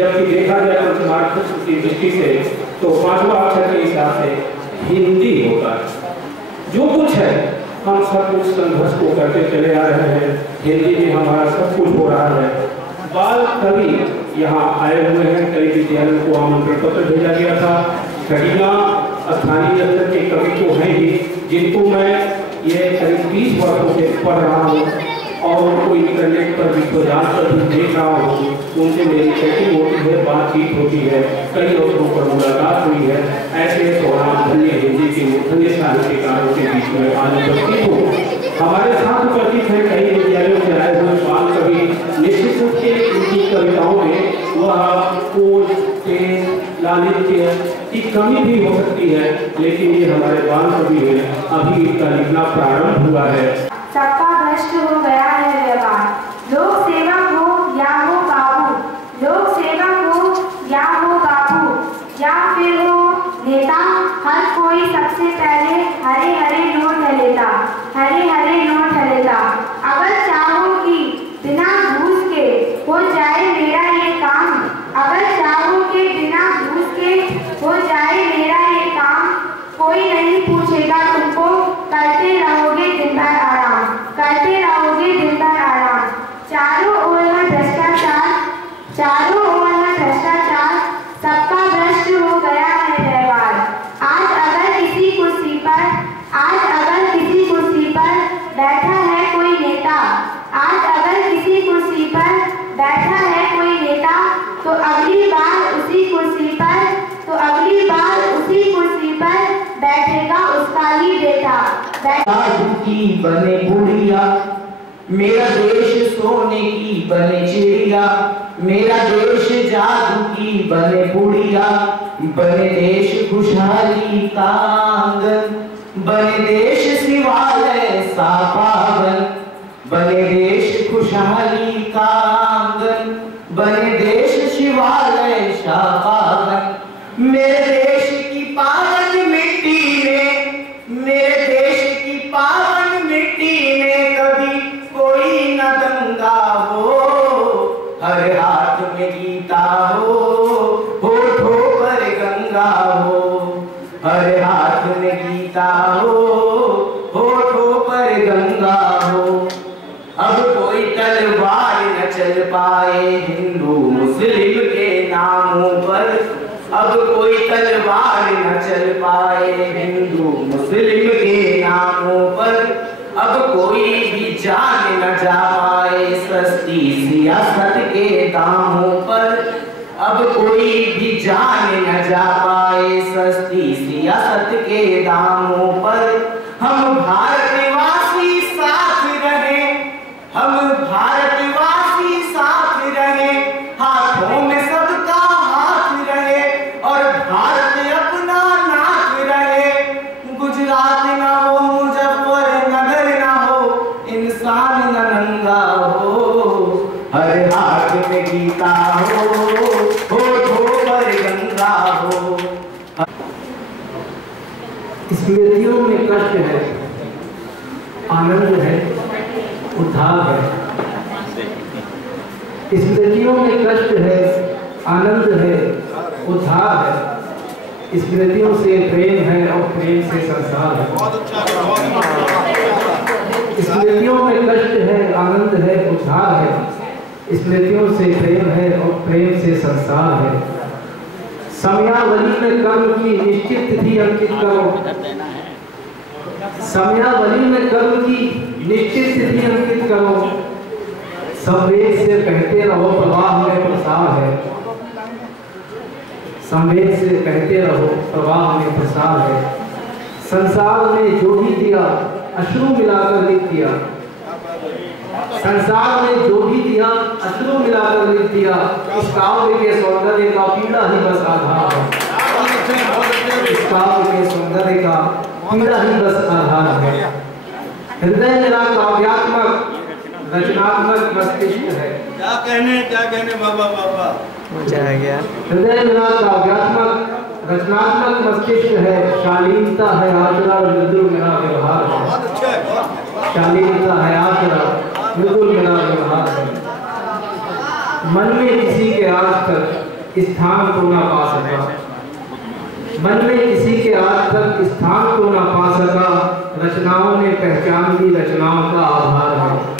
जबकि देखा जाए पंचमार्थ की दृष्टि से तो पांचवा अक्षर के हिसाब से हिंदी होता है। जो कुछ है हम सब कुछ संघर्ष को करते चले आ रहे हैं, हिंदी में हमारा सब कुछ हो रहा है। बाल कवि यहाँ आए हुए हैं, कई विद्यालयों को आमंत्रण पत्र भेजा गया था। करीना स्थानीय स्तर के कवि तो हैं ही, जिनको मैं ये करीब 20 वर्षों से पढ़ रहा हूँ और उनको इंटरनेट पर विश्वजाल पर भी देख रहा हूँ। उनसे मेरी चैटिंग होती है, बातचीत होती है, कई अवसरों पर मुलाकात हुई है। ऐसे प्रोग्राम धन्य हिंदी के धन्य साहित्यकारों के बीच में आज उपस्थित हो। हमारे साथ उपस्थित है कई विद्यालयों से आए हुए बाल कवि। निश्चित रूप से उनकी कविताओं में वह कोश, तेज, लालित्य की कमी भी हो सकती है, लेकिन ये हमारे बाल कवि हैं, अभी इनका लिखना प्रारंभ हुआ है। सबका भ्रष्ट हो गया है व्यवहार, लोक सेवक हो या हो बाबू, लोक सेवक हो या हो बाबू, या फिर हो नेता, हर कोई सबसे पहले हरे हरे नोट है लेता, हरे हरे नोट है लेता। अगर चाहो कि बिना घूस के हो जाए मेरा ये काम, अगर चाहो कि बिना घूस के हो जाए मेरा ये काम, कोई नहीं पूछेगा तुमको, करते रहोगे दिन भर आराम, करते रहोगे दिन भर आराम। चारों ओर है भ्रष्टाचार, चारों ओर है भ्रष्टाचार, सबका भ्रष्ट हो गया है व्यवहार। आज अगर किसी कुर्सी पर, आज अगर किसी कुर्सी पर बैठा है कोई नेता, आज अगर किसी कुर्सी पर बैठा है कोई नेता, तो अगली बार उसी कुर्सी पर, तो अगली बार उसी कुर्सी पर बैठेगा उसका ही बेटा। जादू की बने गुड़िया, मेरा देश सोने की बने चिड़िया, मेरा देश जादू की बने गुड़िया, बने देश खुशहाली का आंगन, बने देश शिवालय सा पावन, बने देश खुशहाली का आंगन, बने देश शिवालय सा पावन। मेरे देश की पावन मिट्टी में, मेरे देश की पावन मिट्टी में कभी कोई न दंगा हो, हर हाथ में गीता हो, होठों पर गंगा हो, हर हाथ में गीता हो, होठों पर गंगा हो। अब कोई तलवार न चल पाए हिंदू मुस्लिम के नामों पर, अब कोई तलवार न चल पाए हिंदू मुस्लिम के नामों पर, अब कोई भी जान न जा पाए सस्ती सियासत के दामों पर, अब कोई भी जान न जा पाए सस्ती सियासत के दामों पर। हम भारतवासी साथ रहे, हम भारतवासी साथ रहे, हाथों में सबका हाथ रहे और भारत अपना नाथ रहे। गुजरात ना हो, मुजफ्फरनगर ना हो, इंसान न नंगा हो, हर हाथ में गीता हो, होठों पर गंगा हो। स्मृतियों में कष्ट है, आनंद है, उद्धार है। स्मृतियों में कष्ट है, आनंद है, उद्धार है। स्मृतियों से प्रेम है और प्रेम से संसार है। स्मृतियों में कष्ट है, आनंद है, उद्धार है। स्मृतियों से प्रेम है और प्रेम से संसार है। समयावली में कर्म की निश्चित तिथि अंकित करो, समयावली में कर्म की निश्चित तिथि अंकित करो। संवेद से कहते रहो प्रवाह में प्रसार है, संवेद से कहते रहो प्रवाह में प्रसार है। संसार में जो भी दिया अश्रु मिलाकर लिख दिया, संसार में जो भी दिया अश्रु मिलाकर लिख दिया। इस काव्य के सौंदर्य का पीड़ा ही बस आधार है, इस काव्य के सौंदर्य का पीड़ा ही बस आधार है। हृदय मेरा काव्यात्मक रचनात्मक मस्तिष्क है। क्या कहने बाबा बाबा मजा आ गया। हृदय मेरा काव्यात्मक रचनात्मक मस्तिष्क है। शालीनता है आचरा और मृदुल मेरा व्यवहार है, शालीनता है आचरा मृदुल मेरा व्यवहार है। मन में किसी के आज तक स्थान को न पा सका, मन में किसी के आज तक स्थान को न पा सका, रचनाओं ने पहचान ली रचनाओं का आभार है।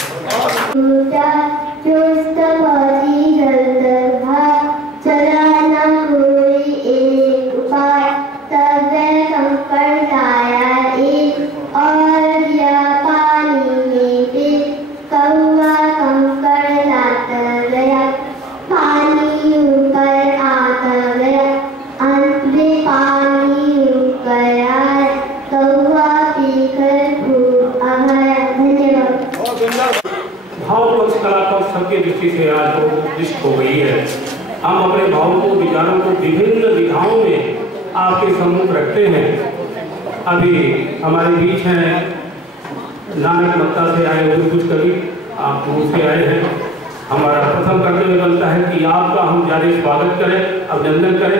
चला न कोई एक उपाय, तब कंकर लाया एक और दिया पानी में फिर, कौआ कंकर लाता गया, पानी ऊपर आता गया, अंत में पानी ऊपर आया, कौआ पीकर खूब आया। धन्यवाद। भाव पक्ष कला पर सबके दृष्टि से आज तो दृष्ट हो गई है। हम अपने भावों को, विचारों को विभिन्न विधाओं में आपके सम्मुख रखते हैं। अभी हमारे बीच हैं नानक मत्ता से आए हुए कुछ कवि, आप दूर से आए हैं। हमारा प्रथम कर्तव्य बनता है कि आपका हम ज्यादा स्वागत करें, अभिनंदन करें।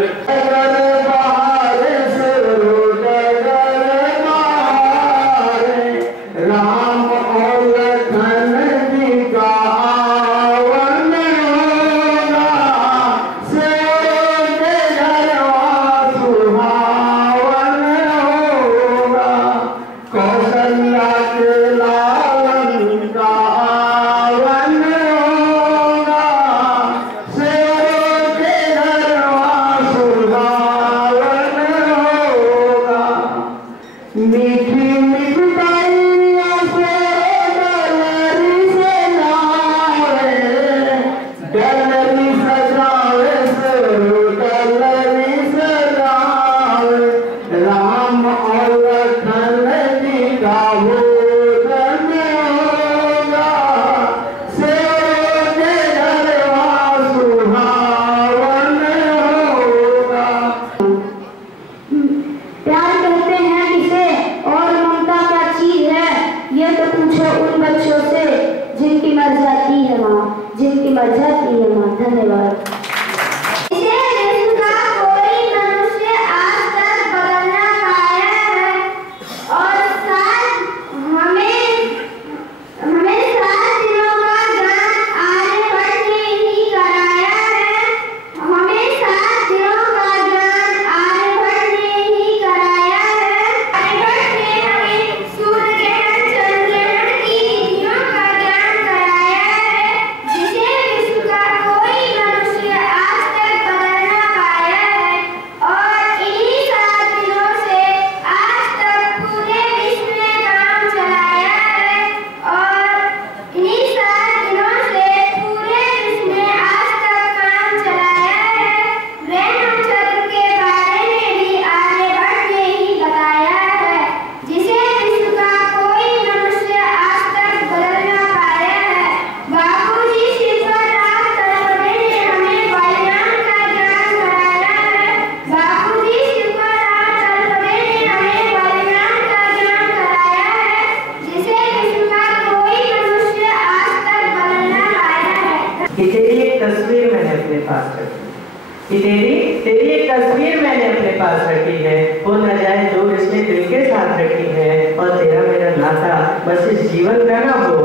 तेरी एक तस्वीर मैंने अपने पास रखी है, वो न जाए दूर इसलिए दिल के साथ रखी है, और तेरा मेरा नाता बस इस जीवन का ना हो।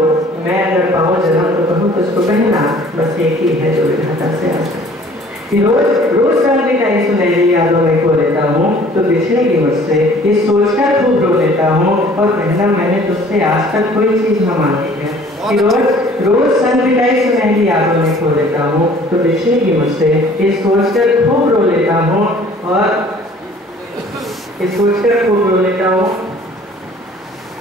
मैं अगर पाऊँ जन्म तो कहूँ तुझको कहना, बस एक ही है जो विधाता से आता। रोज संगीताई सुनहरी यादों में खो लेता हूँ तो बिछड़ेगी मुझसे, ये सोचकर खूब रो लेता हूँ, और कहना मैंने तुझसे आज तक कोई चीज न मांगी है। रोज संगीताई सुनहरी यादों में खो लेता हूँ तो बिछड़ेगी मुझसे, ये सोचकर खूब रो लेता हूँ,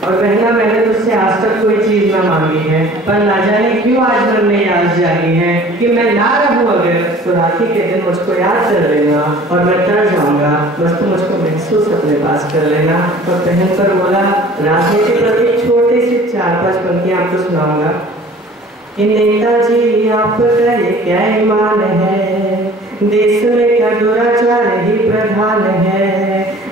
और कहना मैंने तुझसे आज तक कोई चीज ना मांगी है, पर ना जाने क्यों आज मन में याद जागी है कि मैं ना रहूं अगर तो राखी के दिन मुझको याद कर लेना, और मैं तर जाऊंगा बस तू मुझको महसूस अपने पास कर लेना। और पहनकर बोला राखी के प्रति छोटी सी 4-5 पंक्तियां आपको सुनाऊंगा कि नेताजी आपका ये क्या ईमान है, देश में क्या दुराचार ही प्रधान है।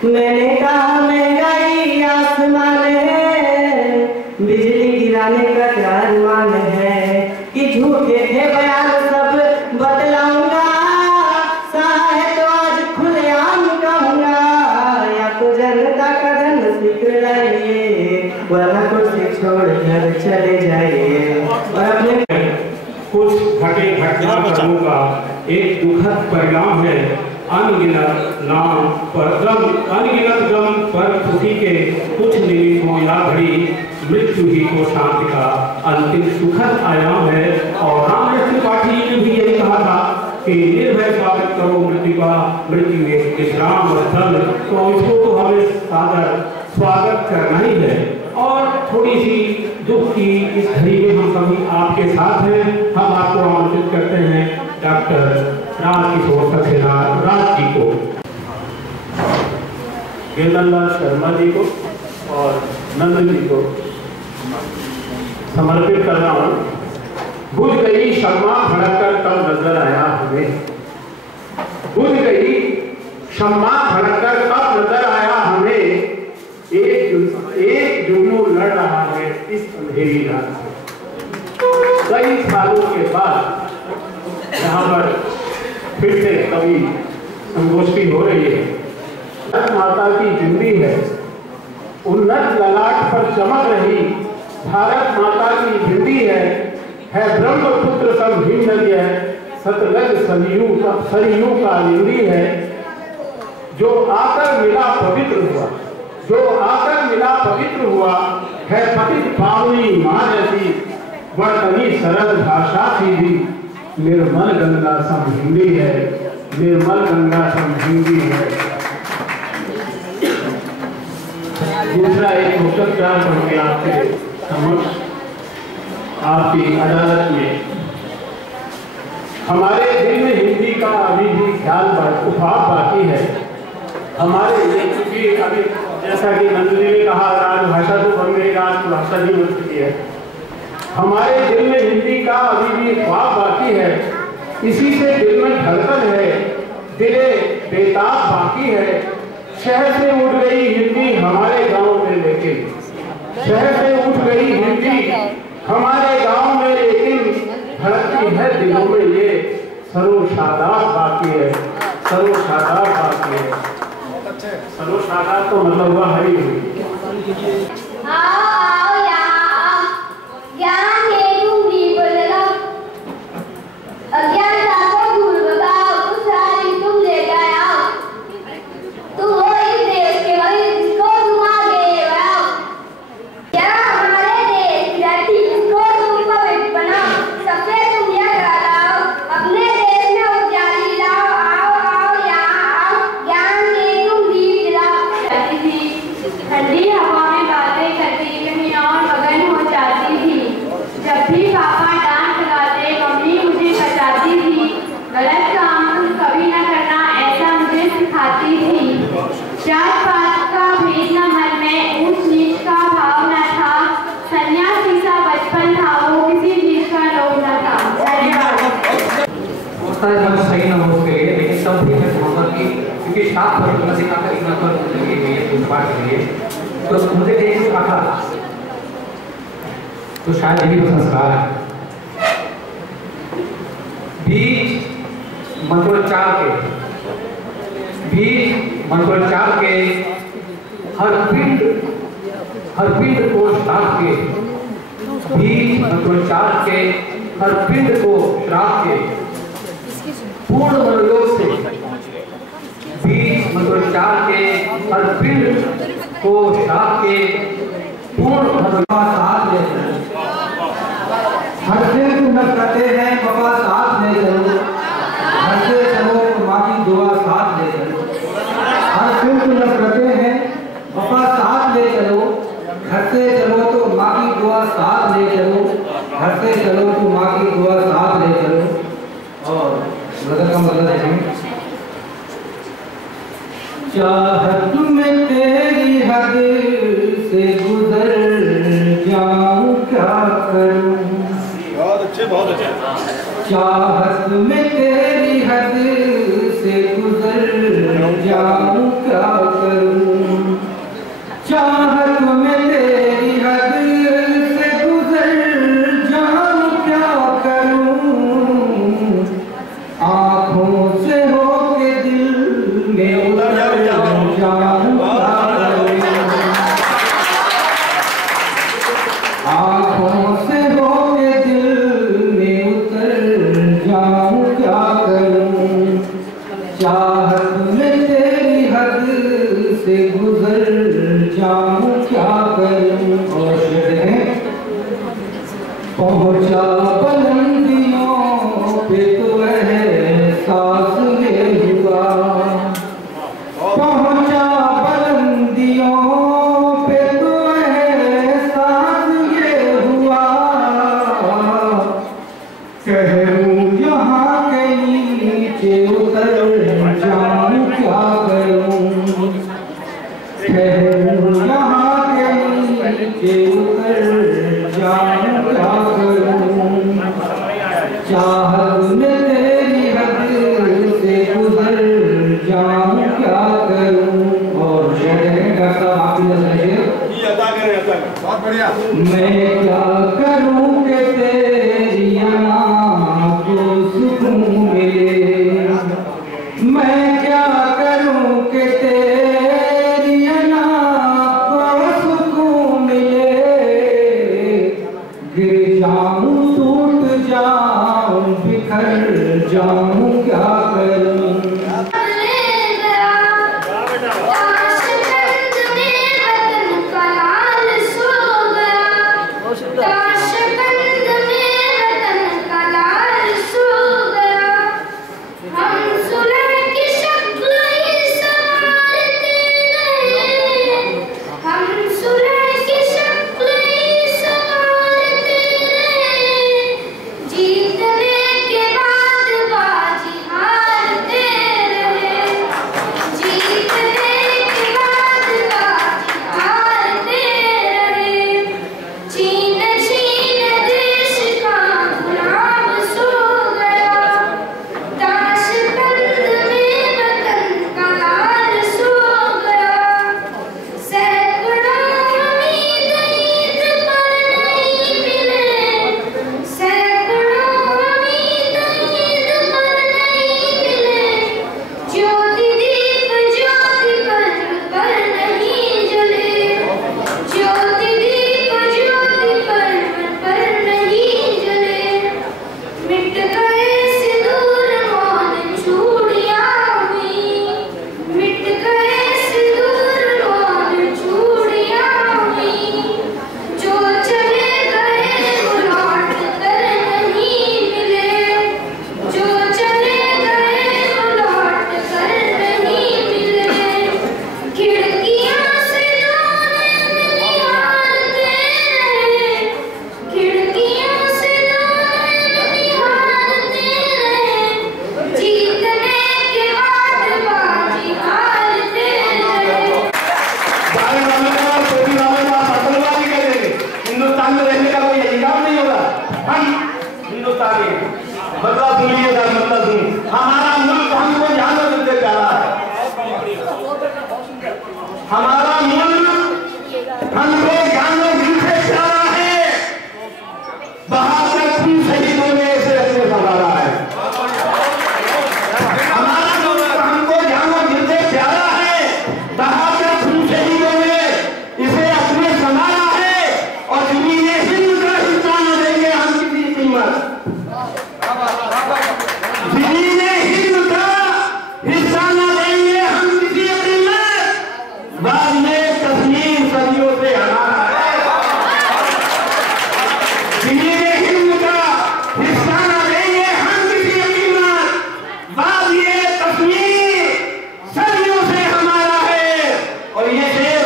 मैंने कहा महंगाई आसमान है, बिजली गिराने का क्या अरमान है, कि झूठे थे बयान सब बतलाऊंगा, साहे तो आज खुलेआम कहूंगा, या तो जनता का धन स्वीकार लाइए, वरना कुर्सी छोड़ घर चले जाइए। और अपने कुछ घटे घटनाक्रमों का एक दुखद परिणाम है। अनगिनत गम पर खुशी के कुछ निमित्त हो या घड़ी, मृत्यु ही को शांति का अंतिम सुखद आयाम है। और रामकृष्ण त्रिपाठी ने भी यही कहा था कि निर्भय स्वागत करो मृत्यु का, मृत्यु एक विश्राम स्थल। तो इसको तो हमें सादर स्वागत करना ही है। और थोड़ी सी दुख की इस घड़ी में हम सभी आपके साथ हैं। हम आपको आमंत्रित करते हैं डॉक्टर राजकिशोर सक्सेना राज जी को, गेंदलाल शर्मा जी को और नंद जी को समर्पित कर रहा हूँ। बुझ गई शम्मा भड़ककर तब नजर आया हमें, बुझ गई शम्मा भड़ककर तब नजर आया हमें, एक जुगनू लड़ रहा है इस अंधेरी रात से। कई सालों के बाद यहाँ पर फिर से कवि संगोष्ठी हो रही है। भारत माता की जिंदगी है, उन्नत ललाट पर चमक रही भारत माता की जिंदगी है ब्रह्मपुत्र सब हिमनदी है, सतलज सरयू का लिंदी है। जो आकर मिला पवित्र हुआ, जो आकर मिला पवित्र हुआ, है पतित पावनी माँ जैसी, वर्तनी सरल भाषा थी भी, निर्मल गंगा सम हिंदी है, निर्मल गंगा सम हिंदी है। दूसरा एक मुक्तकार पढ़ के आपके समक्ष आपकी अदालत में, हमारे दिल में हिंदी का अभी भी ख्याल उफाक बाकी है। हमारे लिए क्योंकि अभी जैसा कि नंदनी ने कहा, राजभाषा तो बन गई, राजभाषा भी बन चुकी है। हमारे दिल में हिंदी का अभी भी ख्वाब बाकी है, इसी से दिल में धड़कन है, दिले बेताब बाकी है। शहर से उठ गई हिंदी हमारे गांव में, लेकिन शहर से उठ गई हिंदी हमारे गांव में, लेकिन धड़कती है दिलों में ये सरो शादाब बाकी है, सरो शादाब बाकी है। सरो शादाब तो मतलब हुआ हरी हुई। सही ना हो उसके लिए, लेकिन तब भी मैं कहूँगा कि क्योंकि सात पर नसीका का इतना पर लगी हुई है उस बात के लिए, तो मुझे कहीं से आका तो शायद यही तो संस्कार है। बीच मंत्रोच्चार के हर पिंड को श्राप के, बीच मंत्रोच्चार के हर पिंड को श्राप के, पूर्ण मनोयोग से बीच मंत्रोच्चार के हर पिंड को श्राप के, पूर्ण मनोयोग साथ ले चलो, हर दिन नफरते हैं बाबा साथ ले चलो, घर से चलो माँ की दुआ साथ ले चलो, हर दिन नफरते हैं बाबा साथ ले चलो, घर से चलो तो माँ की दुआ साथ ले चलो, घर से चलो तो माँ की दुआ साथ ले चलो। और गजल का मतलब देखेंगे, चाहत में तेरी हद से गुजर जाऊं क्या करूं, बहुत अच्छे चाहत में तेरी हद से गुजर जाऊं क्या करूं, चाहत में तेरी हद से गुजर जाऊं क्या करूं, आँखों से होके दिल में उतर जाऊं क्या करूं, आँखों से होके दिल में उतर जाऊं क्या पहुंचा बुलंदियों पे तो एहसास ये हुआ, पहुंचा बुलंदियों पे तो एहसास ये हुआ, कहूँ यहाँ के नीचे उतर जाऊँ क्या करूँ, कहूँ यहाँ के नीचे उतर जाऊँ क्या करूँ, चाहत में तेरी हद से गुजर जाऊँ क्या करूँ। और शेर का बहुत बढ़िया। मैं क्या करूँ कि तेरी अना को सुकून मिले, मैं क्या करूँ कि तेरी अना को सुकून मिले, गिर जाऊँ टूट जाऊँ बिखर जाऊँ क्या करूँ। हमारा मुल्क हमको जानो दिल से प्यारा है, बहादुर शहीदों ने इसे अपने संभाला है। हमारा मुल्क हमको जानो दिल से प्यारा है, बहादुर शहीदों ने इसे अपने संभाला है, और जमीने हिंद का हिस्सा न देंगे हम किसी कीमत। जमीने हिंद का हिस्सा न देंगे हम किसी कीमत। बात ये कश्मीर सदियों से हमारा है, जमीने हिंद का हिस्सा न देंगे हम किसी कीमत। बात ये कश्मीर सदियों से हमारा है। और ये शेर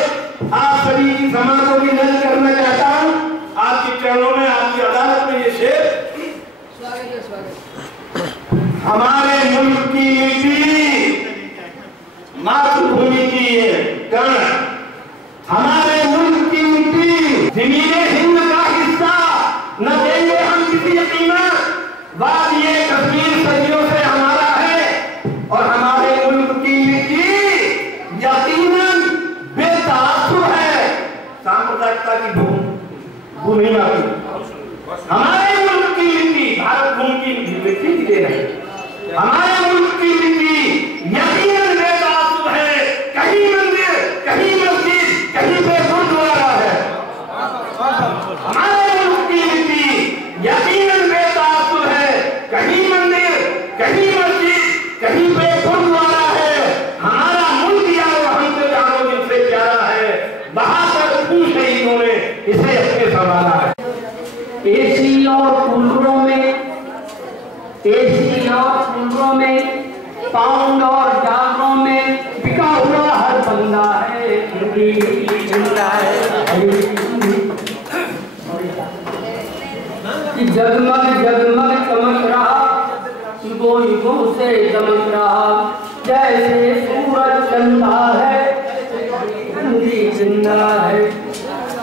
आप सभी की समाज को भी नजर करना चाहता हूँ, आपके चरणों में, आपकी अदालत में। ये शेर हमारे मुल्क की मिट्टी मातृभूमि की कण, हमारे मुल्क की मिट्टी जमीने हिंद का हिस्सा न देंगे हम किसी कीमत। बात ये कश्मीर सदियों से हमारा है, और हमारे मुल्क की मिट्टी यकीनन बेतासुर है, सांप्रदायिकता की भूमि नहीं। हमारे मुल्क की मिट्टी भारत भूमि की मिट्टी दे रहे हैं। हमारे मुल्क की मिट्टी यकीनन बेतासुर है, कहीं मंदिर, कहीं मस्जिद, कहीं पे गुरुद्वारा है। हमारे मुल्क की मिट्टी यकीनन बेतासुर है, कहीं मंदिर, कहीं मस्जिद, कहीं पे गुरुद्वारा है। हमारा मुल्क यारो हमसे जानो दिल से प्यारा है, बहादुर शहीदों ने इसे अपने संभाला है। और कूलरों में, पाउंड और डॉलरों में बिका हुआ हर बंदा है जिंदा है। जगमग जगमग चमक रहा, गोइयों से चमक रहा, जैसे सूरज चंदा है जिंदा है।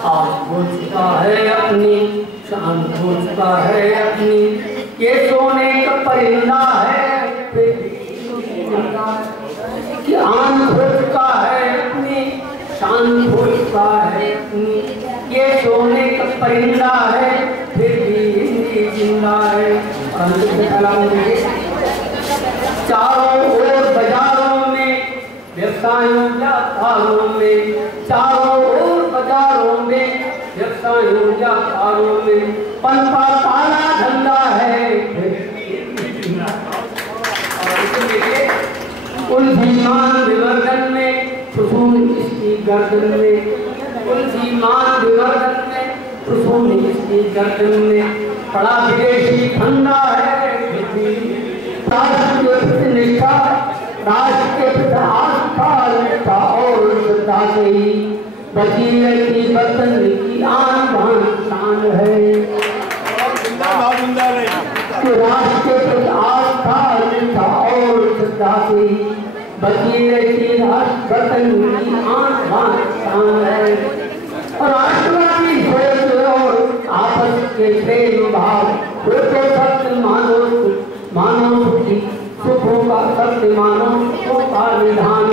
आज हो चुका है अपनी, शान हो चुका है अपनी, ये सोने का परिंदा है कि आन हो चुका है अपनी, शान हो चुका है अपनी, ये सोने का परिंदा है फिर भी हिंदी जिंदा है। चारों ओर बाजारों में, व्यवसायों व्यापारों में, चारों ओर बाजारों में, व्यवसायों व्यापारों में पनपा काला धंधा है। उल्फीमान विवर्धन में, फुसूल इसकी गर्दन में, उल्फीमान विवर्धन में, फुसूल इसकी गर्दन में बड़ा विदेशी धंधा है। राष्ट्र के प्रति निष्ठा, राष्ट्र के प्रति आस्था, निष्ठा और श्रद्धा से ही बची रहती वतन की आन बान शान है। राष्ट्र के प्रति आस्था, निष्ठा और श्रद्धा से ही बची रहती वतन की आन बान शान है। और राष्ट्रवादी सोच और आपस के प्रेम भाव तो सत्य मानो सुखी, सुखों का सत्य मानो सुखों का निधान।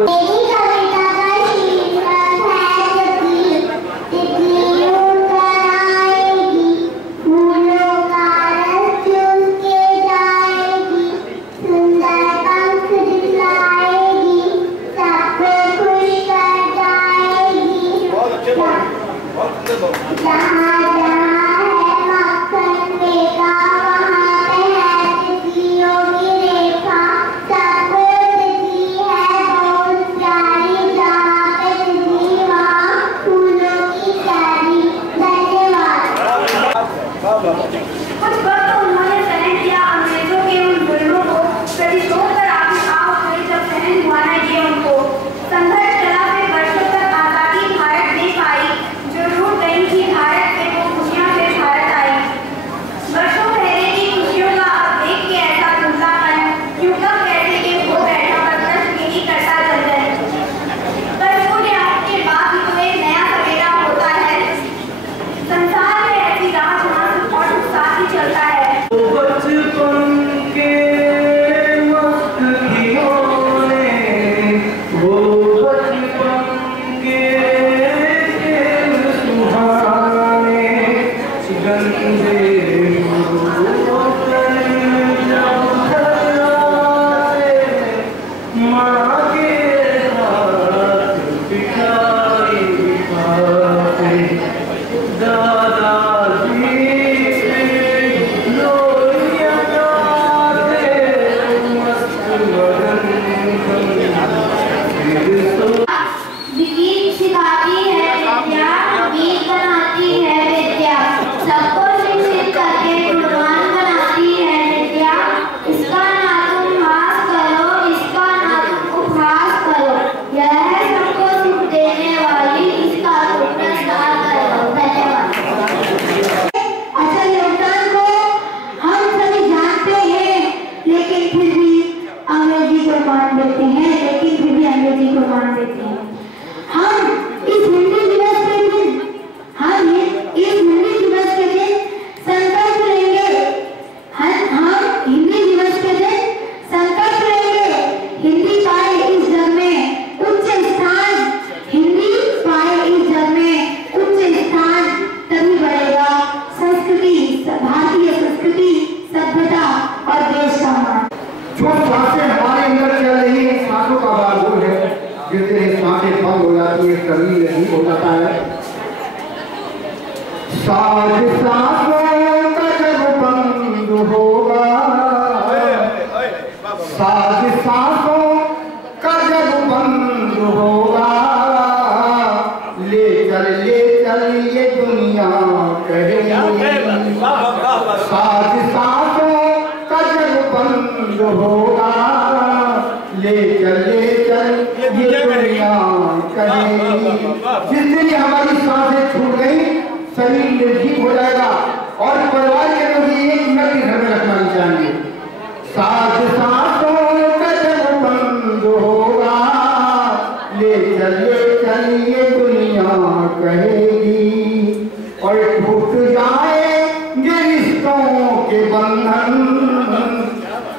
के बंधन,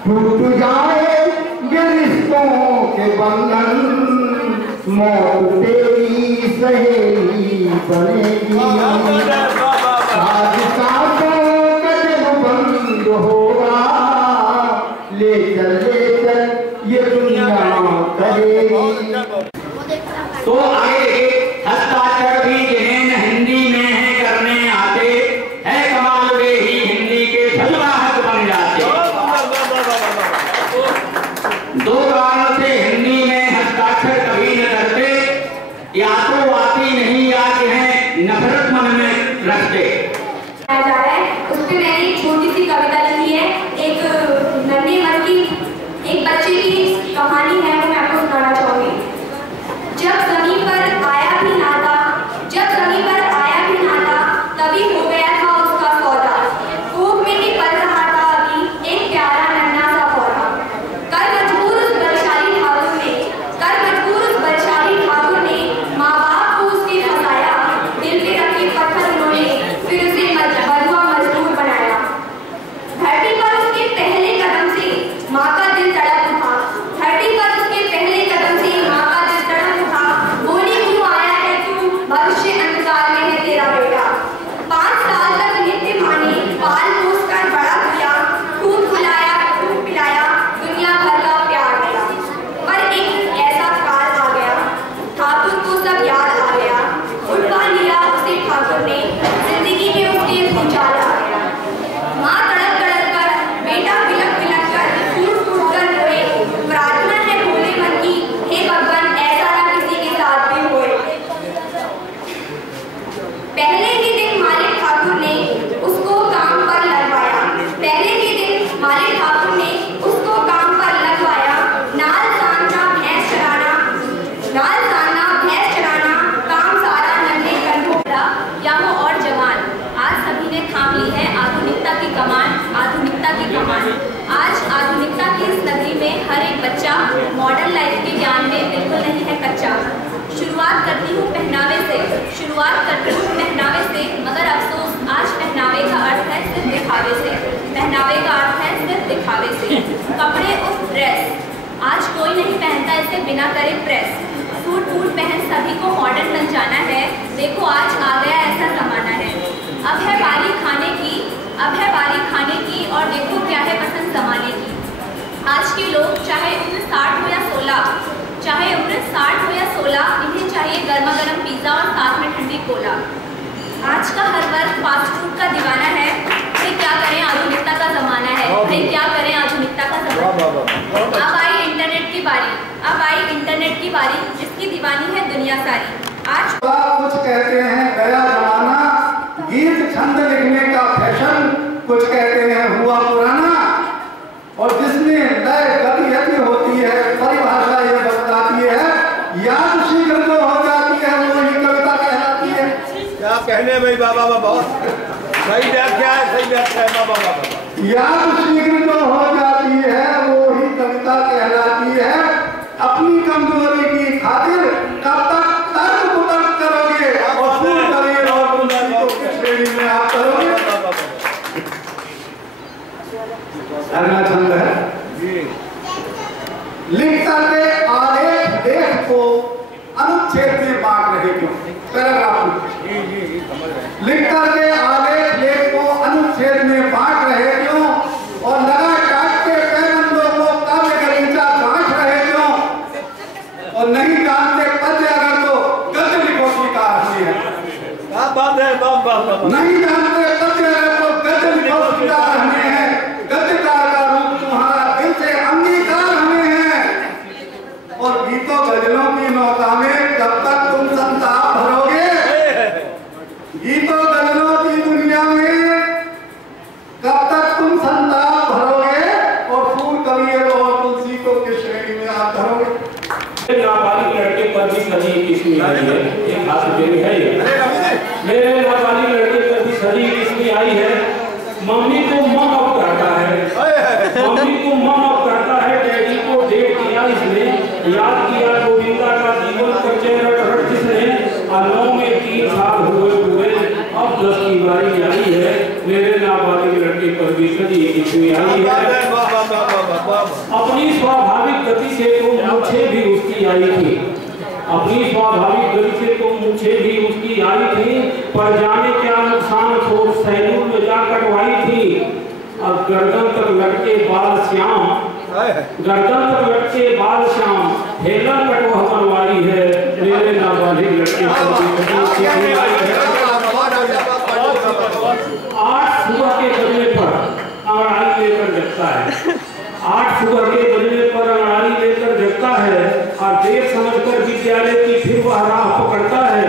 टूट जाए ये रिश्तों के बंधन, मौत तेरी सहेली बनेगी। आज सांसों का जब बंद होगा, ले चल ये दुनिया करेगी। तो आगे हस्ताक्षर भी जिन्हें हिंदी में है करने आते है, कमाल वे ही हिंदी के फलवाहक बन जाते। दो कारणों से हिंदी में हस्ताक्षर कभी न करते, या तो आती नहीं या है नफरत मन में रखते। उस पे मैंने एक छोटी सी कविता लिखी है, एक नन्हे मन की एक बच्चे की कहानी है, वो मैं आपको सुनाना चाहूंगी। जब जमीन पर आया भी ना था, जब जमीन पर आया भी ना था, तभी हो गया था उसका सौदा। कोख में निकल रहा था अभी एक प्यारा नन्हा सा पौधा। कर मजबूर उस बलशाली ठाकुर ने, कर मजबूर उस बलशाली ठाकुर ने माँ बाप को उसने फंसाया। दिल पे रखे पत्थर उन्होंने फिर उसे बंधुआ मजबूर बनाया। धरती पर उसके पहले कदम से माँ का दिल तड़प उठा, धरती पर उसके पहले कदम से माँ का दिल तड़प उठा। बोली क्यों आया है तू, भविष्य अंधकार में है तेरा बेटा। 5 साल तक नित्य माने पाल पोस कर बड़ा किया, खूब खिलाया खूब पिलाया, दुनिया भर का प्यार दिया। पर एक ऐसा काल आ गया, ठाकुर को सब याद आ गया। उठवा लिया उसे ठाकुर ने, जिंदगी में उसके भूचाल आ गया। माँ तड़प तड़प कर, बेटा बिलक बिलक कर, फूट फूट कर रोए। प्रार्थना है भोले मन की, हे भगवान ऐसा ना किसी के साथ भी होए। पहले ही दिन मालिक ठाकुर ने उसको काम पर लगवाया, पहले ही दिन मालिक ठाकुर ने उसको काम पर लगवाया। नाल सानना भैंस चराना, नाल सानना भैंस चराना, काम सारा नन्हे कंधों का। या वो और जवान, आज सभी ने थाम ली है आधुनिकता की कमान, आधुनिकता की कमान। आज आधुनिकता की इस नगरी में हर एक बच्चा मॉडर्न लाइफ के ज्ञान में बिल्कुल नहीं है कच्चा। शुरुआत करती हूँ पहनावे से, शुरुआत करती हूँ पहनावे से, मगर अफसोस आज पहनावे का अर्थ है सिर्फ दिखावे से, पहनावे का अर्थ है सिर्फ दिखावे से। कपड़े उस ड्रेस, आज कोई नहीं पहनता इसे बिना करे प्रेस। सूट बूट पहन सभी को मॉडर्न बन जाना है, देखो आज आ गया ऐसा जमाना है। अब है बारी खाने की, अब है बारी खाने की, और देखो क्या है पसंद जमाने की। आज के लोग चाहे उम्र 60 हो या 16, चाहे उम्र 60 हो या 16, इन्हें चाहिए गर्मा गर्म पिज्जा और साथ में ठंडी कोला। आज का हर वर्ग फास्ट फूड का दीवाना है, भाई क्या करें आधुनिकता का जमाना है, भाई क्या करें आधुनिकता का जमाना। अब आई इंटरनेट की बारी, अब आई इंटरनेट की बारी, जिसकी दीवानी है दुनिया सारी। आज कुछ कहते हैं गया जमाना, गीत छंद लिखने का फैशन, कुछ कहते हैं हुआ पुराना। और जिसमें लय गति अति होती है, परिभाषा ये बताती है, याद शीघ्र जो हो जाती है वो ही कविता कहलाती है। क्या कहने भाई बाबा बाबा, सही व्याख्या है, सही व्याख्या है बाबा बाबा। याद शीघ्र जो हो जाती है वो ही कविता कहलाती है। अपनी कमजोरी की खातिर कब तक तर्क कुतर्क करोगे, और फूल करिए और बुंदी को किस श्रेणी में आप करोगे। अगला छंद है, लिख करके आलेख देख को अनुच्छेद में बांट रहे क्यों। पैराग्राफ लिख करके आलेख लेख को अनुच्छेद में बांट रहे क्यों, और लगा काट के पैबंदों को काव्य गलीचा बांट रहे क्यों, और नहीं जानते पद्य अगर तो गद्य लिखो स्वीकार है। क्या बात है बाबा, नहीं जानते पद्य अगर तो गद्य लिखो स्वीकार हमें है। गद्यकार का रूप तुम्हारा दिल से अंगीकार हमें है। और गीतों गजलों की नौका में जब तक तुम संताप भरोगे, गीतों गजलों की दुनिया में कब तक तुम संताप भरोगे, और फूल कवियर और तुलसी को किस श्रेणी में आप धरोगे। नाबालिग लड़के पर भी सजी किस्मी आई है, एक खास दिन है ये। मेरे नाबालिग लड़के पर भी सजी किस्मी आई है। मम्मी को मम अप करता है, मम्मी को मम अप करता है, डैडी को डेट किया इसने, याद किया गोविंदा का जीवन कच्चे रट रट जिसने। 9 में 3 साल हुए पूरे, अब 10 की बारी आई है। मेरे नाबालिग नाबालिग लड़के परमेश्वर जी की छुई आई है। अपनी स्वाभाविक गति से तो मूछें भी उसकी आई थी, अपनी स्वाभाविक गति से तो मूछें भी उसकी आई थी, पर जाने क्या नुकसान छोड़ सैलून में जा कटवाई थी। अब गर्दन तक लटके बाल श्याम, गर्दन तक लटके बाल श्याम, हेला कटवा बनवाई है मेरे नाबालिग लड़के परमेश्वर जी की छुई आई है। 8 सुबह के बजने पर अंगड़ाई लेकर जगता है, 8 सुबह के बजने पर अंगड़ाई लेकर जगता है और देर समझकर विद्यालय की फिर वह राह पकड़ता है।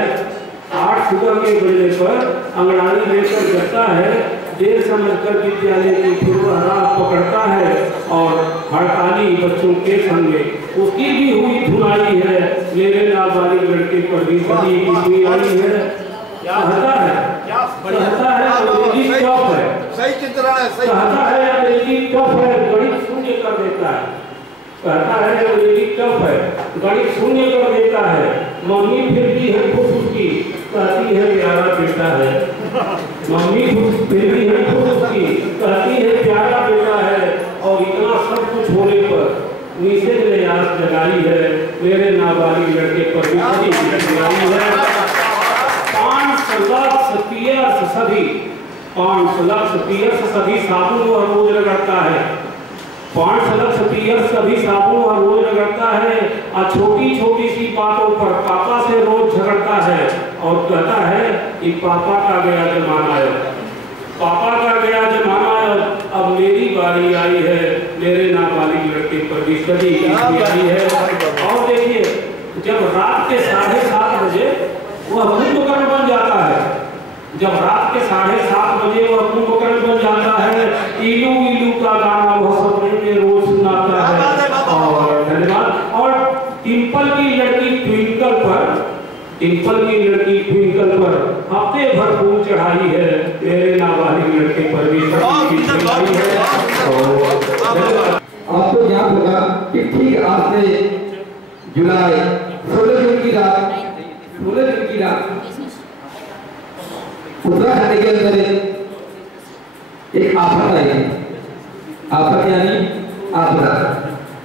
8 सुबह के बजने पर अंगड़ाई लेकर जगता है, देर समझकर विद्यालय की फिर वह राह पकड़ता है और हड़ताली बच्चों के संग में उसकी भी हुई धुनाई है मेरे नाबालिग लड़के परमेश्वर जी की छुई आई है। कहता है अंग्रेजी टॉप है, सही चित्रण है, सही कहता है अंग्रेजी टॉप है, गणित शून्य कर देता है, कहता है अंग्रेजी टॉप है, गणित शून्य कर देता है। मम्मी फिरती है खुश उसकी, कहती है प्यारा बेटा है, मम्मी फिरती है खुश उसकी, कहती है प्यारा बेटा है। और इतना सब कुछ होने पर नीचे ने आस जगाई है मेरे नाबालिग लड़के परमेश्वर जी की छुई आई है। 5 लाख सभी साबुन वह रोज रगड़ता है, 5 लाख सभी साबुन वह रोज रगड़ता है और छोटी छोटी सी बातों पर पापा से रोज झगड़ता है और कहता है कि पापा का गया जमाना है, पापा का गया जमाना है, अब मेरी बारी आई है मेरे नाबालिग लड़के परमेश्वर जी की छुई आई है। और देखिए जब रात के 7:30 बजे वह कुंभकर्ण बन जाता है, जब रात के 7:30 बजे वह कुंभकर्ण बन जाता है, इलू इलू का गाना वह सपने में रोज सुनाता है। और धन्यवाद। और टिम्पल की लड़की ट्विंकल पर हफ्ते भर फूल चढ़ाई है मेरे नाबालिग लड़के परमेश्वर जी की छुई आई है। आपको याद होगा कि ठीक आज से जुलाई 16 जून की रात उत्तराखंड के अंदर एक आफत आई, आफत यानी आपदा।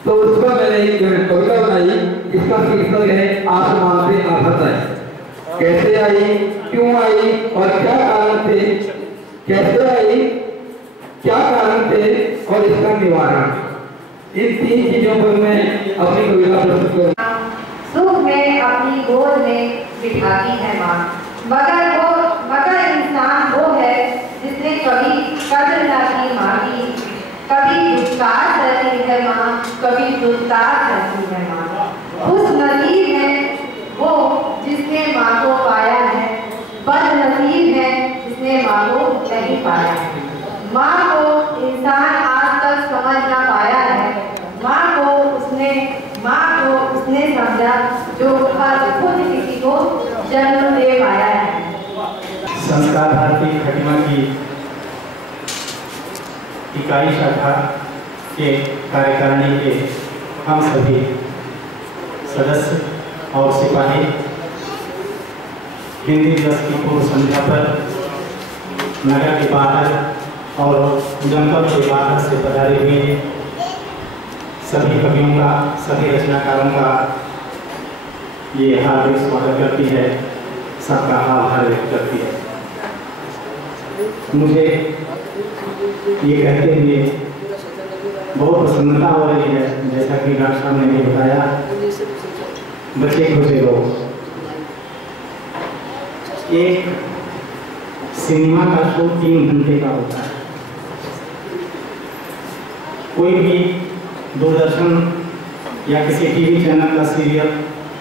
तो उस पर मैंने एक कविता बनाई, इसका शीर्षक है आसमान से आफत आई। कैसे आई, क्यों आई और क्या कारण थे, कैसे आई, क्या कारण थे और इसका निवारण, इन 3 चीजों पर मैं अपनी कविता प्रस्तुत करूंगा। सुख में अपनी गोद में बिठाती है माँ, मगर इंसान वो है जिसने कभी कदर न की माँ की, कभी दुष्कार करती है माँ, कभी दुष्कार करती है माँ। खुशनसीब है वो जिसने माँ को पाया है, बदनसीब है जिसने माँ को नहीं पाया है। माँ को इंसान आज तक समझ ना पाया है, माँ को उसने समझा जो खुद किसी को जन्म दे पाया है। संस्कार भारती खटिमा की इकाई शाखा के कार्यकारिणी के हम सभी सदस्य और सिपाही हिंदी दिवस की पूर्व संध्या पर नगर के बाहर और जनपद के बाहर से पधारे हुए सभी कवियों का, सभी रचनाकारों का ये हार्दिक स्वागत करती है, सबका आभार व्यक्त करती है। मुझे ये कहते हुए बहुत प्रसन्नता हो रही है, जैसा कि डॉक्टर साहब ने भी बताया, बच्चे खुशे लोग। एक सिनेमा का शो 3 घंटे का होता है, कोई भी दूरदर्शन या किसी टीवी चैनल का सीरियल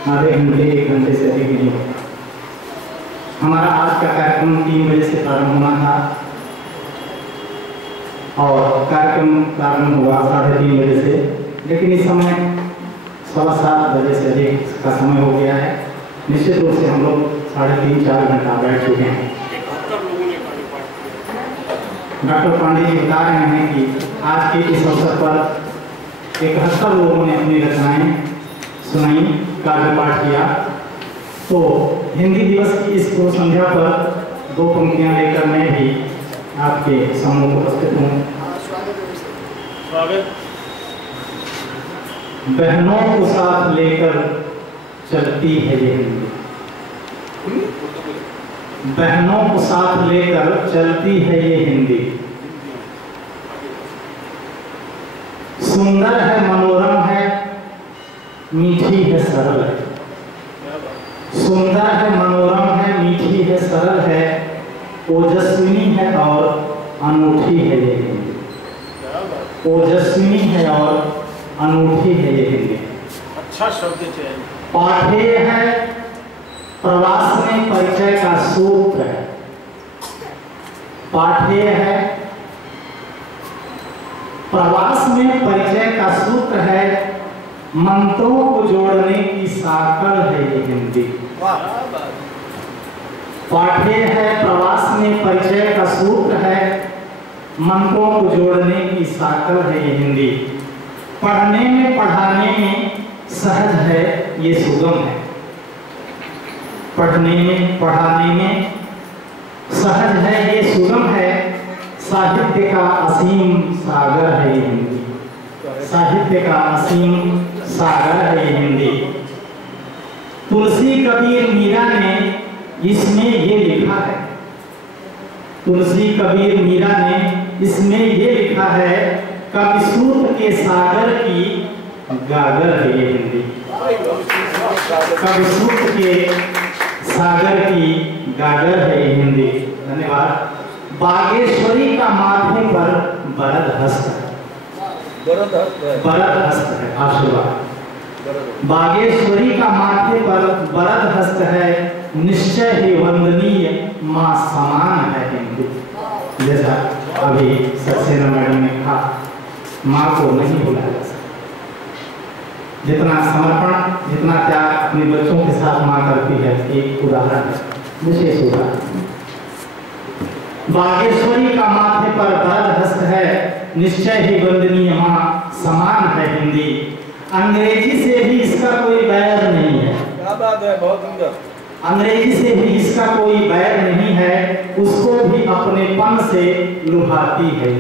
आधे घंटे 1 घंटे से अधिक नहीं होता। हमारा आज का कार्यक्रम 3 बजे से प्रारंभ होना था और कार्यक्रम प्रारंभ हुआ 3:30 बजे से, लेकिन इस समय 7:15 बजे से अधिक का समय हो गया है। निश्चित रूप से हम लोग 3.5-4 घंटा बैठ चुके हैं। डॉक्टर पांडे जी बता रहे हैं कि आज के इस अवसर पर 71 लोगों ने अपनी रचनाएं सुनाई, काव्य पाठ किया। तो हिंदी दिवस की इस पूर्व संध्या पर 2 पंक्तियां लेकर मैं भी आपके सम्मुख उपस्थित हूँ। बहनों को साथ लेकर चलती है ये हिंदी, बहनों को साथ लेकर चलती है ये हिंदी। सुंदर है, मनोरम है, मीठी है, सरल है। सुंदर है, मनोरम है, मीठी है, सरल है, ओजस्विनी है और अनूठी है ये हिंदी। ओजस्विनी है और अनूठी है ये हिंदी। अच्छा शब्द चयन। पाठेय है, प्रवास में परिचय का सूत्र है। पाठेय है, प्रवास में परिचय का सूत्र है, मंत्रों को जोड़ने की साकल है ये हिंदी। पाठेय है, प्रवास में परिचय का सूत्र है, मंत्रों को जोड़ने की साकल है ये हिंदी। पढ़ने में पढ़ाने में सहज है ये सुगम है। पढ़ने में पढ़ाने में सहज है ये सुगम है, साहित्य का असीम सागर है ये हिंदी। साहित्य का असीम सागर है ये हिंदी। तुलसी कबीर मीरा ने इसमें ये लिखा है, तुलसी कबीर मीरा ने इसमें ये लिखा है, कविसूत्र के सागर की गागर है ये हिंदी। कविसूत्र के सागर की गागर है ये हिंदी। धन्यवाद। बागेश्वरी का माथे पर बरद हस्त है, बरद हस्त है, आशीर्वाद। बागेश्वरी का माथे पर बरद हस्त है, निश्चय ही वंदनीय मां समान है हिंदी। जैसा अभी सक्सेना मैडम ने कहा, माँ को नहीं भुलाया जा सकता। जितना समर्पण, जितना त्याग अपने बच्चों के साथ माँ करती है, एक उदाहरण है, विशेष उदाहरण। बागेश्वरी का माथे पर बरद हस्त है, निश्चय ही वंदनीय माँ समान है हिंदी। अंग्रेजी से भी इसका कोई बैर नहीं है। क्या बात है, बहुत सुंदर। अंग्रेजी से भी इसका कोई बैर नहीं है, उसको भी अपनेपन से लुभाती है।